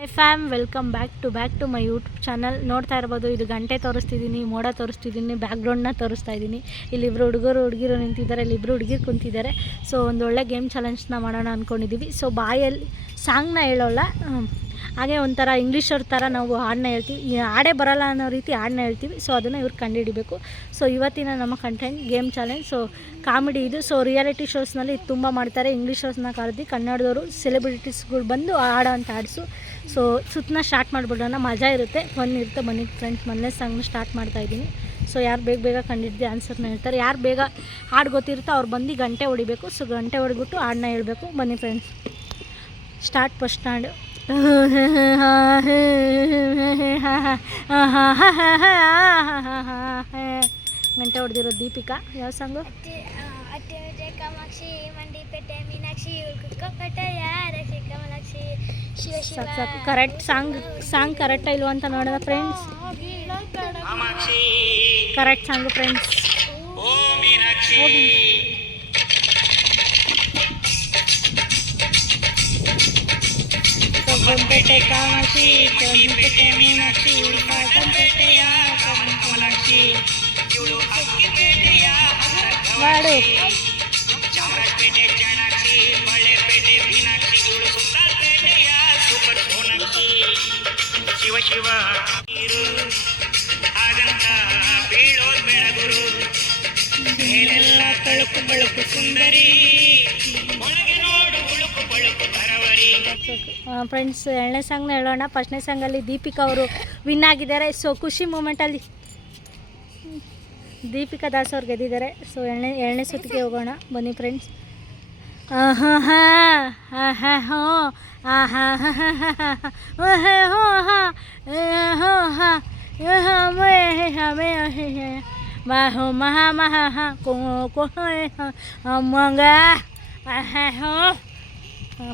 Hi fam, welcome back to my YouTube channel. ನೋಡ್ತಾ ಇರ್ಬೋದು, ಇದು ಗಂಟೆ ತೋರಿಸ್ತಿದ್ದೀನಿ, ಮೋಡ ತೋರಿಸ್ತಿದ್ದೀನಿ, ಬ್ಯಾಕ್ಗ್ರೌಂಡ್ನ ತೋರಿಸ್ತಾ ಇದ್ದೀನಿ. ಇಲ್ಲಿ ಇಬ್ಬರು ಹುಡುಗಿರು ನಿಂತಿದ್ದಾರೆ, ಇಲ್ಲಿ ಇಬ್ಬರು ಹುಡುಗಿರು ಕುಂತಿದ್ದಾರೆ. ಸೊ ಒಂದು ಒಳ್ಳೆ ಗೇಮ್ ಚಾಲೆಂಜ್ನ ಮಾಡೋಣ ಅಂದ್ಕೊಂಡಿದ್ದೀವಿ. ಸೊ ಬಾಯಲ್ಲಿ ಸಾಂಗ್ನ ಹೇಳೋಲ್ಲ, ಹಾಗೆ ಒಂಥರ ಇಂಗ್ಲೀಷವ್ರ ಥರ ನಾವು ಹಾಡನ್ನ ಹೇಳ್ತೀವಿ. ಈ ಹಾಡೇ ಬರೋಲ್ಲ ಅನ್ನೋ ರೀತಿ ಹಾಡನ್ನ ಹೇಳ್ತೀವಿ. ಸೊ ಅದನ್ನು ಇವ್ರು ಕಂಡುಹಿಡಿಬೇಕು. ಸೊ ಇವತ್ತಿನ ನಮ್ಮ content game challenge. So comedy ಇದು. ಸೊ ರಿಯಾಲಿಟಿ ಶೋಸ್ನಲ್ಲಿ ಇದು ತುಂಬ ಮಾಡ್ತಾರೆ. ಇಂಗ್ಲೀಷ್ ಶೋಸ್ನ ಕರೆದು ಕನ್ನಡದವರು ಸೆಲೆಬ್ರಿಟೀಸ್ಗಳು ಬಂದು ಹಾಡೋ ಅಂತ ಹಾಡಿಸು. ಸೊ ಸುತ್ತನ ಸ್ಟಾರ್ಟ್ ಮಾಡಿಬಿಡೋಣ, ಮಜಾ ಇರುತ್ತೆ, ಫನ್ ಇರುತ್ತೆ. ಬನ್ನಿ ಫ್ರೆಂಡ್ಸ್, ಮೊದಲನೇ ಸಾಂಗ್ನ ಸ್ಟಾರ್ಟ್ ಮಾಡ್ತಾಯಿದ್ದೀನಿ. ಸೊ ಯಾರು ಬೇಗ ಕಂಡಿಡ್ದು ಆನ್ಸರ್ನ ಹೇಳ್ತಾರೆ, ಯಾರು ಬೇಗ ಹಾಡು ಗೊತ್ತಿರುತ್ತೋ ಅವ್ರು ಬಂದು ಗಂಟೆ ಹೊಡಿಬೇಕು. ಸೊ ಗಂಟೆ ಹೊಡಿಬಿಟ್ಟು ಹಾಡನ್ನ ಹೇಳ್ಬೇಕು. ಬನ್ನಿ ಫ್ರೆಂಡ್ಸ್, ಸ್ಟಾರ್ಟ್. ಫಸ್ಟ್ ಹಾಡು ಗಂಟೆ ಹೊಡೆದಿರೋ ದೀಪಿಕಾ. ಯಾವ ಸಾಂಗು? ಸಾಕು. ಕರೆಕ್ಟ್ ಸಾಂಗ್ ಕರೆಕ್ಟಾ ಇಲ್ವ ಅಂತ ನೋಡೋಣ friends. Correct song friends. Gompete Kamakshi, Gompete Meenakshi, ಗೊಂಪೇಟೆಯ ಕಮಲಾಕ್ಷಿ, ಮಾಡು. ಚಾಮರಾಜಪೇಟೆ ಚಾಣಾಕ್ಷಿ, ಬಳ್ಳೆಪೇಟೆ ಮೀನಾಕ್ಷಿ, ಸುತ್ತಾಲ್ಪೇಟೆಯ ಸೂಪರ್ ಸೋನಾಕ್ಷಿ, ಶಿವ ಹಾಗಂತ ಬೀಳೋದ್ ಬೆಳಗುರು, ಮೇಲೆಲ್ಲ ತಳುಕು ಬಳುಕು ಸುಂದರಿ, ಒಳಗೆ ನೋಡು ಉಳುಕು ಬಳುಕು ತರವರಿ. ಫ್ರೆಂಡ್ಸ್, ಎರಡನೇ ಸಾಂಗ್ನ ಹೇಳೋಣ. ಫಸ್ಟ್ನೇ ಸಾಂಗಲ್ಲಿ ದೀಪಿಕಾ ಅವರು ವಿನ್ ಆಗಿದ್ದಾರೆ. ಸೊ ಖುಷಿ ಮೂಮೆಂಟಲ್ಲಿ ದೀಪಿಕಾ ದಾಸ್ ಅವ್ರು ಗೆದ್ದಿದ್ದಾರೆ. ಸೊ ಎರಡನೇ ಸುತ್ತಿಗೆ ಹೋಗೋಣ. ಬನ್ನಿ ಫ್ರೆಂಡ್ಸ್.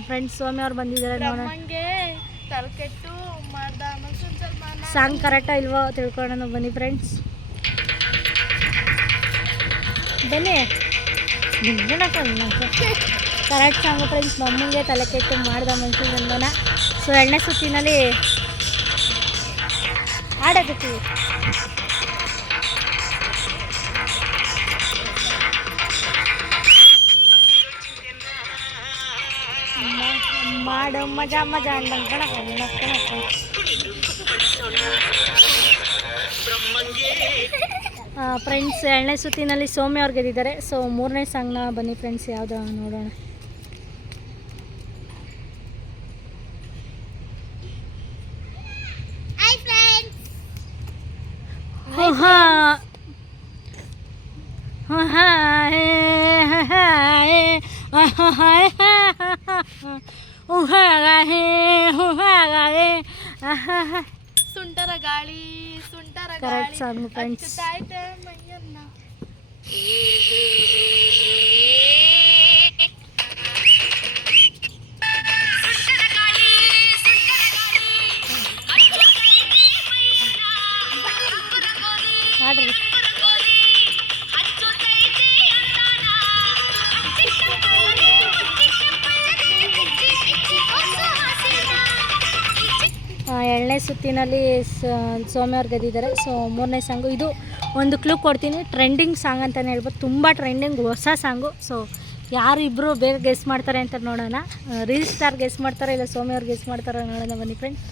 ಫ್ರೆಂಡ್ಸ್, ಸೌಮ್ಯ ಅವ್ರು ಬಂದಿದ್ದಾರೆ ನೋಡೋಣ. ಸಾಂಗ್ ಕರೆಕ್ಟಾ ಇಲ್ವೋ ತಿಳ್ಕೊಳ್ಳೋಣ. ಬನ್ನಿ ಫ್ರೆಂಡ್ಸ್, ಬನ್ನಿ. Correct song friends. ಮಮ್ಮಂಗೆ ತಲೆ ಕೆಟ್ಟು ಮಾಡ್ದ ಮನುಷ್ಯ ಬಂದನ. ಸೊ ಎರಡನೇ ಸುತ್ತಿನಲ್ಲಿ ಆಡೋದಕ್ಕೆ ಮಾಡೋ ಮಜಾ ಅಂದಂಗೆ ಕಣ. ಫ್ರೆಂಡ್ಸ್, ಎರಡನೇ ಸುತ್ತಿನಲ್ಲಿ ಸೌಮ್ಯ ಅವ್ರು ಗೆದ್ದಿದ್ದಾರೆ. ಸೊ ಮೂರನೇ ಸಾಂಗ್ನ ಬನ್ನಿ ಫ್ರೆಂಡ್ಸ್, ಯಾವುದು ನೋಡೋಣ. ಸುಂಟರ ಗಾಳಿ ಕರೆಕ್ಟ್ ಸಾಂಗ್ ಫ್ರೆಂಡ್ಸ್. ಆಡ್ರಿ. ಎರಡನೇ ಸುತ್ತಿನಲ್ಲಿ ಸೌಮ್ಯ ಅವ್ರು ಗೆದ್ದಿದ್ದಾರೆ. ಸೊ ಮೂರನೇ ಸಾಂಗು. ಇದು ಒಂದು ಕ್ಲೂ ಕೊಡ್ತೀನಿ, ಟ್ರೆಂಡಿಂಗ್ ಸಾಂಗ್ ಅಂತಲೇ ಹೇಳ್ಬೋದು. ತುಂಬ ಟ್ರೆಂಡಿಂಗ್, ಹೊಸ ಸಾಂಗು. ಸೊ ಯಾರು ಇಬ್ಬರು ಬೇಗ ಗೆಸ್ ಮಾಡ್ತಾರೆ ಅಂತ ನೋಡೋಣ. ರೀಲ್ ಸ್ಟಾರ್ ಗೆಸ್ ಮಾಡ್ತಾರೆ, ಇಲ್ಲ ಸೌಮ್ಯ ಅವ್ರು ಗೆಸ್ ಮಾಡ್ತಾರೆ ನೋಡೋಣ. ಬನ್ನಿ ಫ್ರೆಂಡ್ಸ್.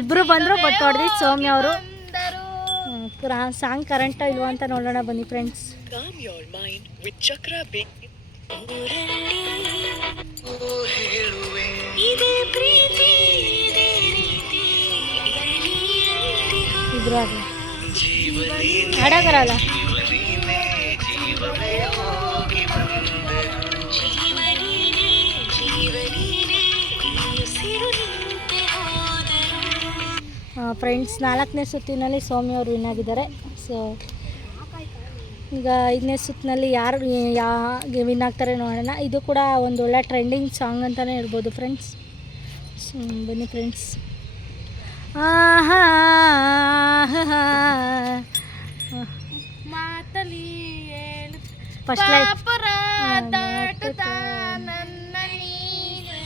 ಇಬ್ಬರು ಬಂದರು, ಬಟ್ ಹೊಡೆದಿ ಸೌಮ್ಯ ಅವರು. ಸಾಂಗ್ ಕರೆಂಟೋ ಇಲ್ವೋ ಅಂತ ನೋಡೋಣ. ಬನ್ನಿ ಫ್ರೆಂಡ್ಸ್. ಇಬ್ರು ಹಾಡಾಗರಲ್ಲ. ಫ್ರೆಂಡ್ಸ್, ನಾಲ್ಕನೇ ಸುತ್ತಿನಲ್ಲಿ ಸೌಮ್ಯ ಅವರು ವಿನ್ ಆಗಿದ್ದಾರೆ. ಸೊ ಈಗ ಐದನೇ ಸುತ್ತಿನಲ್ಲಿ ಯಾರು ವಿನ್ ಆಗ್ತಾರೆ ನೋಡೋಣ. ಇದು ಕೂಡ ಒಂದು ಒಳ್ಳೆ ಟ್ರೆಂಡಿಂಗ್ ಸಾಂಗ್ ಅಂತಲೇ ಹೇಳ್ಬೋದು ಫ್ರೆಂಡ್ಸ್. ಸೊ ಬನ್ನಿ ಫ್ರೆಂಡ್ಸ್. ಮಾತಲಿ ಫಸ್ಟ್ ಲೈನ್ ಪಾಪರ ದಾಟುತ್ತಾ ನನ್ನ ನೀನು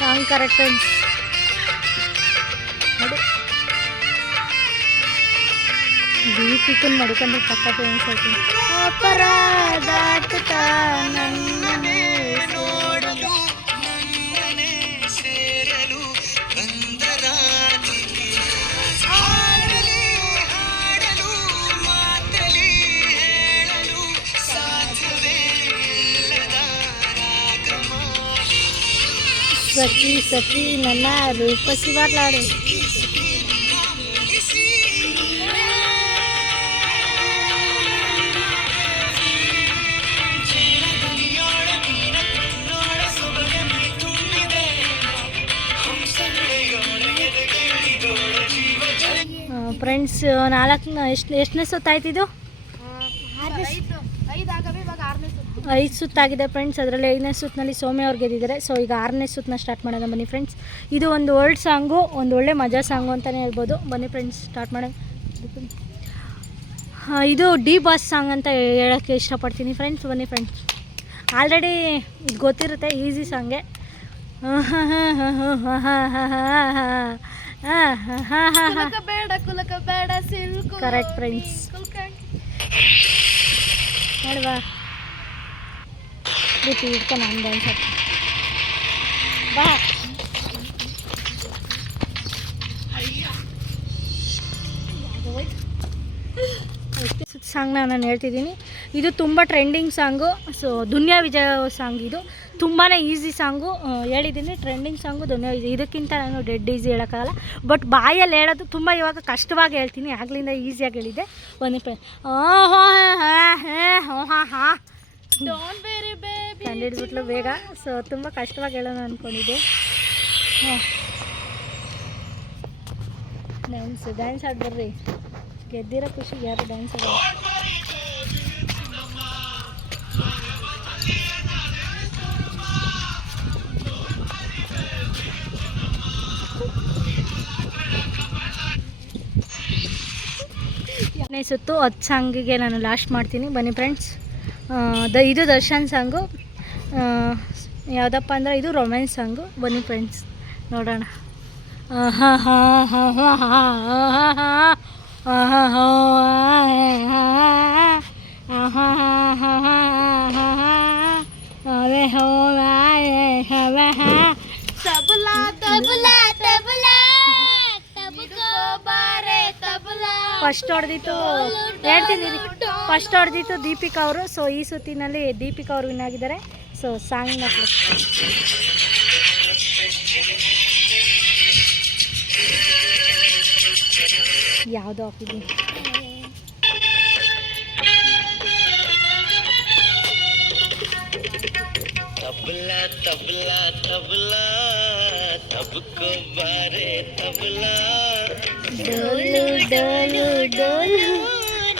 ಸಾಂಗ್ ಕರೆಕ್ಟ್ ಫ್ರೆಂಡ್ಸ್. ನೋಡಿ ದೀಪಿಕನ್ ಮಡಿಕೊಂಡ್ರೆ ಪಕ್ಕ ಫೇಮಸ್ ಆಯ್ತು. ಅಪರಾಧಾಟ ನನ್ನನೆ ನೋಡಲು ನನ್ನನೆ ಸೇರಲು ಬಂದರಾಜಿಗೆ ಹಾಡಲಿ ಹಾಡಲು ಮಾತಲಿ ಹೇಳಲು ಸಾಧ್ಯವೇ ಇಲ್ಲದ ರಾಗಮಾಲಿ ಸಖಿ ಸಖಿ ನನ್ನ ರೂಪಸಿ ಬಾರ್ಲಾಡು. ಫ್ರೆಂಡ್ಸ್ ಎಷ್ಟನೇ ಸುತ್ತಾಯ್ತಿದ್ದು? 5 ಸುತ್ತಾಗಿದೆ ಫ್ರೆಂಡ್ಸ್. ಅದರಲ್ಲಿ 5ನೇ ಸುತ್ತಿನಲ್ಲಿ ಸೌಮ್ಯ ಅವ್ರು ಗೆದ್ದಿದ್ದಾರೆ. ಸೊ ಈಗ 6ನೇ ಸುತ್ತನ್ನ ಸ್ಟಾರ್ಟ್ ಮಾಡೋಣ ಬನ್ನಿ ಫ್ರೆಂಡ್ಸ್. ಇದು ಒಂದು ಓಲ್ಡ್ ಸಾಂಗು, ಒಂದು ಒಳ್ಳೆ ಮಜಾ ಸಾಂಗು ಅಂತಲೇ ಹೇಳ್ಬೋದು. ಬನ್ನಿ ಫ್ರೆಂಡ್ಸ್ ಸ್ಟಾರ್ಟ್ ಮಾಡೋಣ. ಇದು ಡಿ ಬಾಸ್ ಸಾಂಗ್ ಅಂತ ಹೇಳೋಕ್ಕೆ ಇಷ್ಟಪಡ್ತೀನಿ ಫ್ರೆಂಡ್ಸ್. ಬನ್ನಿ ಫ್ರೆಂಡ್ಸ್, ಆಲ್ರೆಡಿ ಇದು ಗೊತ್ತಿರುತ್ತೆ, ಈಸಿ ಸಾಂಗೆ. Correct friends. ನೋಡುವ ರೀತಿ ಇಟ್ಕೊ ನಾನು ಡ್ಯಾನ್ಸ್ ಹಾಕ್ತೀನಿ ಬಾ. ಸಾಂಗ್ನ ನಾನು ಹೇಳ್ತಿದ್ದೀನಿ. ಇದು ತುಂಬ trending song. So Duniya Vijay song ಇದು. ತುಂಬಾ ಈಸಿ ಸಾಂಗು ಹೇಳಿದ್ದೀನಿ. Trending song Duniya Vijay. ಇದಕ್ಕಿಂತ ನಾನು ಡೆಡ್ ಈಸಿ ಹೇಳೋಕ್ಕಾಗಲ್ಲ. ಬಟ್ ಬಾಯಲ್ಲಿ ಹೇಳೋದು ತುಂಬ ಇವಾಗ ಕಷ್ಟವಾಗಿ ಹೇಳ್ತೀನಿ. ಆಗ್ಲಿಂದ ಈಸಿಯಾಗಿ ಹೇಳಿದ್ದೆ. ಒಂದು ಕಂಡಿಡ್ಬಿಟ್ಲು ಬೇಗ. ಸೊ ತುಂಬ ಕಷ್ಟವಾಗಿ ಹೇಳೋಣ ಅಂದ್ಕೊಂಡಿದ್ದೆ. ಡ್ಯಾನ್ಸ್ ಆಡ್ಬರ್ರಿ. ಗೆದ್ದಿರೋ ಖುಷಿಗೆ ಯಾರು ಡ್ಯಾನ್ಸ್ ಆಡೋದು. ಸುತ್ತು 10 ಸಾಂಗಿಗೆ ನಾನು ಲಾಸ್ಟ್ ಮಾಡ್ತೀನಿ. ಬನ್ನಿ ಫ್ರೆಂಡ್ಸ್. ಇದು ದರ್ಶನ್ ಸಾಂಗು. ಯಾವುದಪ್ಪ ಅಂದರೆ ಇದು ರೊಮ್ಯಾನ್ಸ್ ಸಾಂಗು. ಬನ್ನಿ ಫ್ರೆಂಡ್ಸ್ ನೋಡೋಣ. ಫಸ್ಟ್ ಹೊಡೆದಿತ್ತು ಹೇಳ್ತೀನಿ. ಫಸ್ಟ್ ಹೊಡೆದಿತ್ತು ದೀಪಿಕಾ ಅವರು. ಸೊ ಈ ಸುತ್ತಿನಲ್ಲಿ ದೀಪಿಕಾ ಅವರು ವಿನ್ ಆಗಿದ್ದಾರೆ. ಸೊ ಸಾಂಗ್ನ ಯಾವುದೋ ಹಾಕಿದ್ದೀನಿ. ತಬಲಾ ತಬಲಾ ತಬಲಾ ತಬಕೋ ಬಾರೆ ತಬಲಾ ಡೋಲು ಡೋಲು ಡೋಲು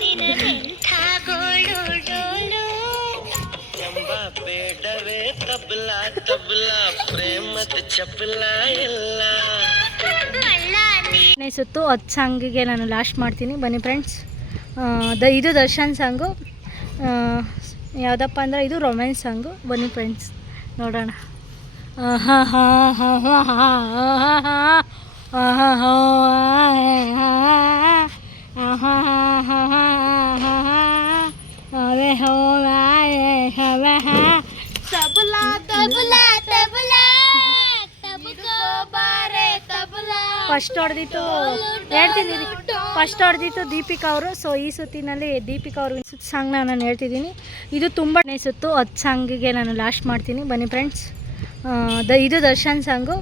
ನಿನಗೆಂಥ ಗೋಳು ಡೋಲು ಎಂಬ ಬೇಡವೇ ತಬಲಾ ತಬಲಾ ಪ್ರೇಮದ ಚಪಲ ಎಲ್ಲ. ಸುತ್ತು 10 ಸಾಂಗಿಗೆ ನಾನು ಲಾಸ್ಟ್ ಮಾಡ್ತೀನಿ. ಬನ್ನಿ ಫ್ರೆಂಡ್ಸ್. ಇದು ದರ್ಶನ್ ಸಾಂಗು. ಯಾವುದಪ್ಪ ಅಂದರೆ ಇದು ರೊಮ್ಯಾನ್ಸ್ ಸಾಂಗು. ಬನ್ನಿ ಫ್ರೆಂಡ್ಸ್ ನೋಡೋಣ. ಫಸ್ಟ್ ಹೊಡೆದಿತ್ತು ಹೇಳ್ತೀನಿ. ಫಸ್ಟ್ ಹೊಡೆದಿತ್ತು ದೀಪಿಕಾ ಅವರು. ಸೊ ಈ ಸುತ್ತಿನಲ್ಲಿ ದೀಪಿಕಾ ಅವರು ಸಾಂಗ್ನ ನಾನು ಹೇಳ್ತಿದ್ದೀನಿ. ಇದು ತುಂಬ ಸುತ್ತು 10 ಸಾಂಗಿಗೆ ನಾನು ಲಾಸ್ಟ್ ಮಾಡ್ತೀನಿ. ಬನ್ನಿ ಫ್ರೆಂಡ್ಸ್. ಇದು ದರ್ಶನ್ ಸಾಂಗು.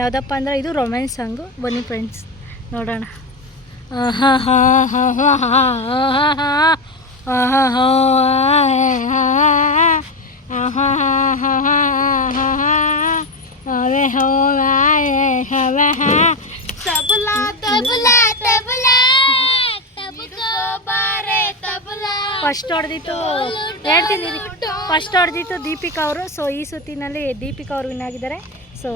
ಯಾವುದಪ್ಪ ಅಂದರೆ ಇದು ರೊಮ್ಯಾನ್ಸ್ ಸಾಂಗು. ಬನ್ನಿ ಫ್ರೆಂಡ್ಸ್ ನೋಡೋಣ. ಫಸ್ಟ್ ಹೊಡೆದಿತ್ತು ಹೇಳ್ತೀನಿ. ಫಸ್ಟ್ ಹೊಡೆದಿತ್ತು ದೀಪಿಕಾ ಅವರು. ಸೊ ಈ ಸುತ್ತಿನಲ್ಲಿ ದೀಪಿಕಾ ಅವರು ವಿನ್ ಆಗಿದ್ದಾರೆ. ಸೊ